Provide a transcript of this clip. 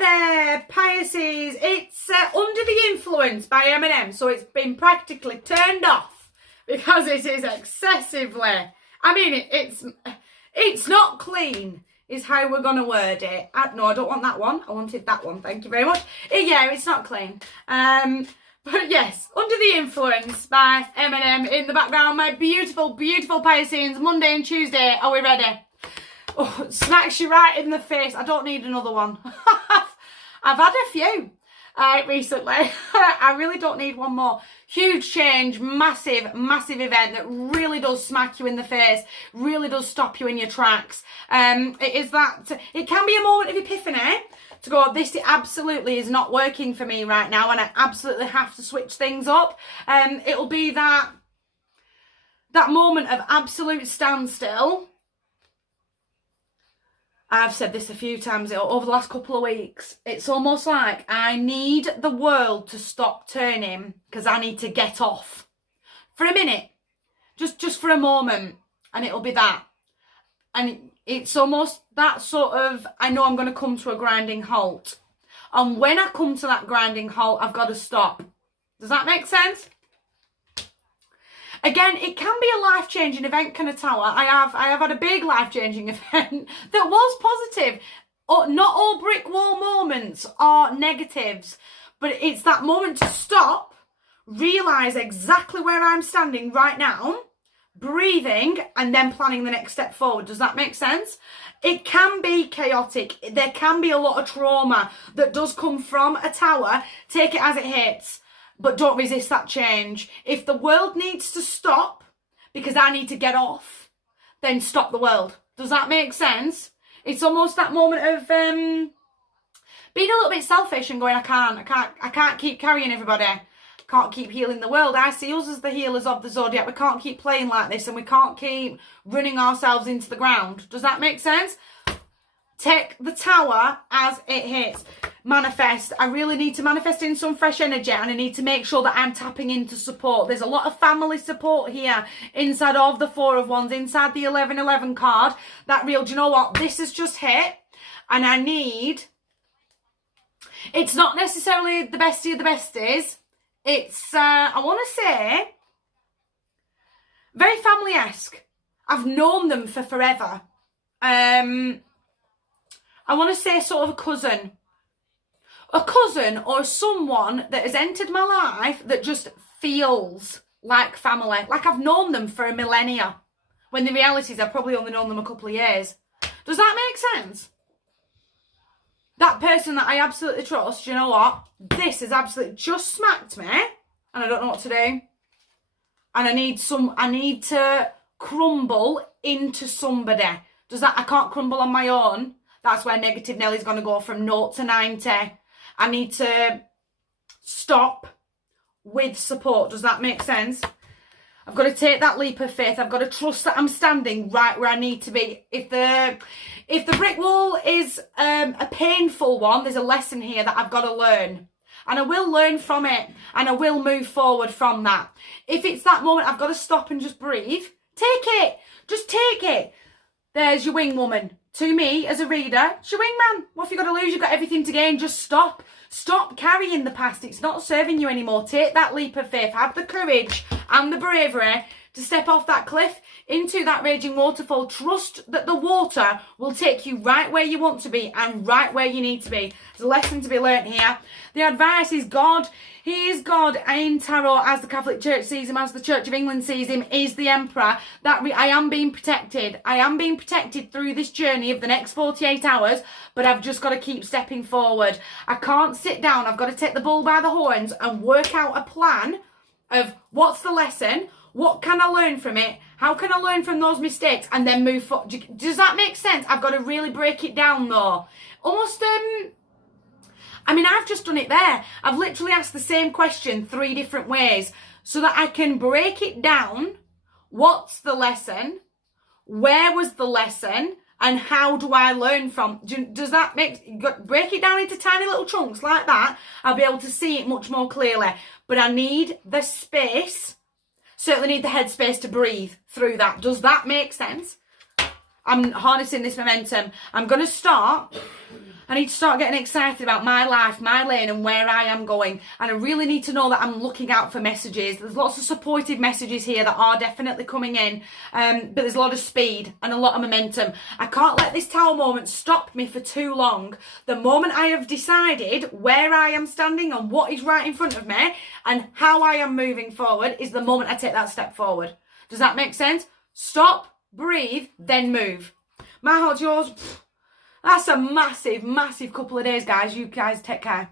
there, Pisces. It's Under the Influence by Eminem, so it's been practically turned off because it is excessively, I mean, it's not clean is how we're going to word it. No, I don't want that one. I wanted that one. Thank you very much. Yeah, it's not clean. But yes, Under the Influence by Eminem in the background. My beautiful, beautiful Pisces. Monday and Tuesday. Are we ready? Oh, it smacks you right in the face. I don't need another one. I've had a few recently. I really don't need one more. Huge change, massive, massive event that really does smack you in the face, really does stop you in your tracks. It can be a moment of epiphany to go, this absolutely is not working for me right now and I absolutely have to switch things up. It'll be that moment of absolute standstill. I've said this a few times over the last couple of weeks. It's almost like I need the world to stop turning because I need to get off for a minute, just for a moment, and it'll be that. And it's almost that sort of, I know I'm going to come to a grinding halt. And when I come to that grinding halt, I've got to stop. Does that make sense? Again, it can be a life-changing event, can a tower. I have had a big life-changing event that was positive. Not all brick wall moments are negatives, but it's that moment to stop, realise exactly where I'm standing right now, breathing, and then planning the next step forward. Does that make sense? It can be chaotic. There can be a lot of trauma that does come from a tower. Take it as it hits. But don't resist that change. If the world needs to stop because I need to get off, then stop the world. Does that make sense? It's almost that moment of being a little bit selfish and going, I can't keep carrying everybody. Can't keep healing the world. I see us as the healers of the zodiac. We can't keep playing like this and we can't keep running ourselves into the ground. Does that make sense? Take the tower as it hits. Manifest. I really need to manifest in some fresh energy and I need to make sure that I'm tapping into support. There's a lot of family support here inside of the Four of Wands, inside the 1111 card. That real, do you know what? This has just hit and I need, it's not necessarily the bestie of the besties. It's, I want to say, very family-esque. I've known them for forever. I want to say sort of a cousin. A cousin or someone that has entered my life that just feels like family. Like I've known them for a millennia. When the reality is I've probably only known them a couple of years. Does that make sense? That person that I absolutely trust, you know what? This has absolutely just smacked me. And I don't know what to do. And I need to crumble into somebody. I can't crumble on my own. That's where Negative Nelly's going to go from 0 to 90. I need to stop with support. Does that make sense? I've got to take that leap of faith. I've got to trust that I'm standing right where I need to be. If the brick wall is a painful one, there's a lesson here that I've got to learn. And I will learn from it. And I will move forward from that. If it's that moment, I've got to stop and just breathe. Take it. Just take it. There's your wing woman. To me, as a reader, it's your wingman. What have you got to lose? You've got everything to gain. Just stop. Stop carrying the past. It's not serving you anymore. Take that leap of faith. Have the courage and the bravery to step off that cliff into that raging waterfall. Trust that the water will take you right where you want to be and right where you need to be. There's a lesson to be learnt here. The advice is God. He is God in tarot, as the Catholic Church sees him, as the Church of England sees him, is the Emperor. I am being protected. I am being protected through this journey of the next 48 hours, but I've just got to keep stepping forward. I can't sit down. I've got to take the bull by the horns and work out a plan of what's the lesson, what can I learn from it, how can I learn from those mistakes, and then move forward. Does that make sense? I've got to really break it down though. Almost, I mean, I've just done it there. I've literally asked the same question 3 different ways so that I can break it down. What's the lesson? Where was the lesson? And how do I learn from? Does that break it down into tiny little chunks like that? I'll be able to see it much more clearly. But I need the space, certainly need the headspace to breathe through that. Does that make sense? I'm harnessing this momentum. I'm going to start I need to start getting excited about my life, my lane, and where I am going. And I really need to know that I'm looking out for messages. There's lots of supportive messages here that are definitely coming in. But there's a lot of speed and a lot of momentum. I can't let this Tower moment stop me for too long. The moment I have decided where I am standing and what is right in front of me and how I am moving forward is the moment I take that step forward. Does that make sense? Stop, breathe, then move. My heart's yours. That's a massive, massive couple of days, guys. You guys take care.